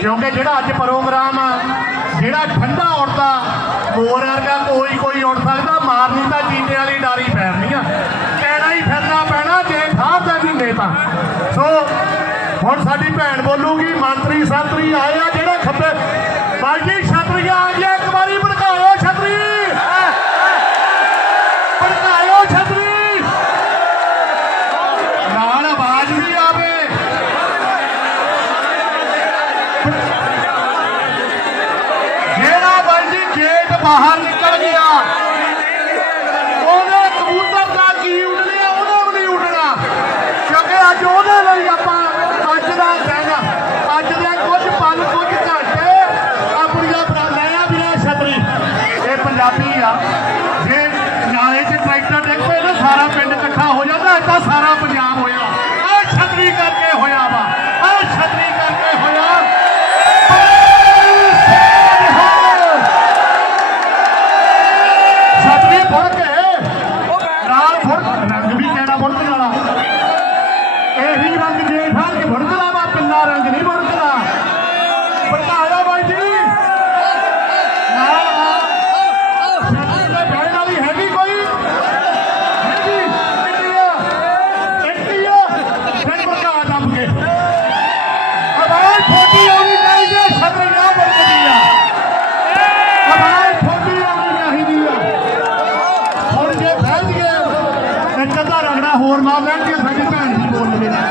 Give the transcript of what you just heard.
ਕਿਉਂਕਿ ਜਿਹੜਾ ਅੱਜ ਪ੍ਰੋਗਰਾਮ ਆ, ਜਿਹੜਾ ਠੰਡਾ ਉੜਦਾ ਮੋਰ ਵਰਗਾ ਕੋਈ ਕੋਈ ਉੜ ਸਕਦਾ, ਮਾਰਨੀ ਤਾਂ ਜੀਨੇ ਵਾਲੀ ਡਾਰੀ ਫੈਰਨੀ ਆ। ਕਹਿਣਾ ਹੀ ਫਿਰਨਾ ਪੈਣਾ, ਜੇ ਖਾਦਾ ਮਹੀਨੇ ਤਾਂ। ਸੋ, ਹੁਣ ਸਾਡੀ ਭੈਣ ਬੋਲੂਗੀ ਮੰਤਰੀ ਸੰਤਰੀ ਆਇਆ ਆ ਜਿਹੜੇ ਖੱਬੇ ਬਾਈ ਜੀ ਛਤਰੀਆਂ ਆ ਗਿਆ ਇੱਕ ਵਾਰੀ ਭੜਕਾਇਓ ਛਤਰੀ ਭੜਕਾਇਓ ਛਤਰੀ ਨਾਲ ਆਵਾਜ਼ ਵੀ ਆਵੇ ਜਿਹੜਾ ਬਾਈ ਜੀ ਗੇਟ ਬਾਹਰ ਨਿਕਲ ਗਿਆ ਉਹਦੇ ਕਬੂਤਰ ਦਾ ਕੀ ਉੱਡਣਿਆ ਉਹਨੇ ਵੀ ਨਹੀਂ ਉੱਡਣਾ। ਕਿਉਂਕਿ ਅੱਜ ਉਹਦੇ ਲਈ ਆਪਾਂ ਅੱਜ ਦਾ ਦਿਨ, ਅੱਜ ਦੇ ਕੁਝ ਪਲ, ਕੁਝ ਘੰਟੇ ਆਪਣੀਆਂ ਪ੍ਰਾਣਾਂ ਵੀਰਾ ਛਤਰੀ। ਇਹ ਪੰਜਾਬੀ ਆ। ਜੇ ਨਾਲੇ 'ਚ ਟਰੈਕਟਰ ਡਿੱਗ ਪਏ ਨਾ ਸਾਰਾ ਪਿੰਡ ਛਤਰੀ ਨਾਲ ਫੜ ਰੰਗ ਵੀ ਕਹਿਣਾ ਫੜਨ ਵਾਲਾ। ਇਹੀ ਰੰਗ ਜੇਠਾ ਕਿ ਫੜਦਾ ਵਾ, ਪਿੰਨਾ ਰੰਗ ਨਹੀਂ ਫੜਦਾ ਬਤਾਇਆ ਬਾਈ ਜੀ ਨਾਲ ਆ ਛਤਰੀ ਦੇ ਬਹਿਣ ਵਾਲੀ ਹੈਗੀ ਕੋਈ ਹੈਗੀ ਇੰਡੀਆ ਇੰਡੀਆ ਫਿਰ ਬਤਾ ਦੱਬ ਕੇ ਆਵਾਜ਼ ਛੋਟੀ ਆਉਣੀ ਚਾਹੀਦੀ ਹੈ ਛਤਰੀ ਨਾ ਬਰਕਦੀ ਆ ਆਵਾਜ਼ ਛੋਟੀ ਆਉਣੀ ਚਾਹੀਦੀ ਆ ਹੁਣ ਜੇ ਰਗੜਾ ਹੋਰ ਮਾਰ ਲੈਣਗੇ ਸਾਡੀ ਭੈਣ ਦੀ ਬੋਲ ਲਵੇ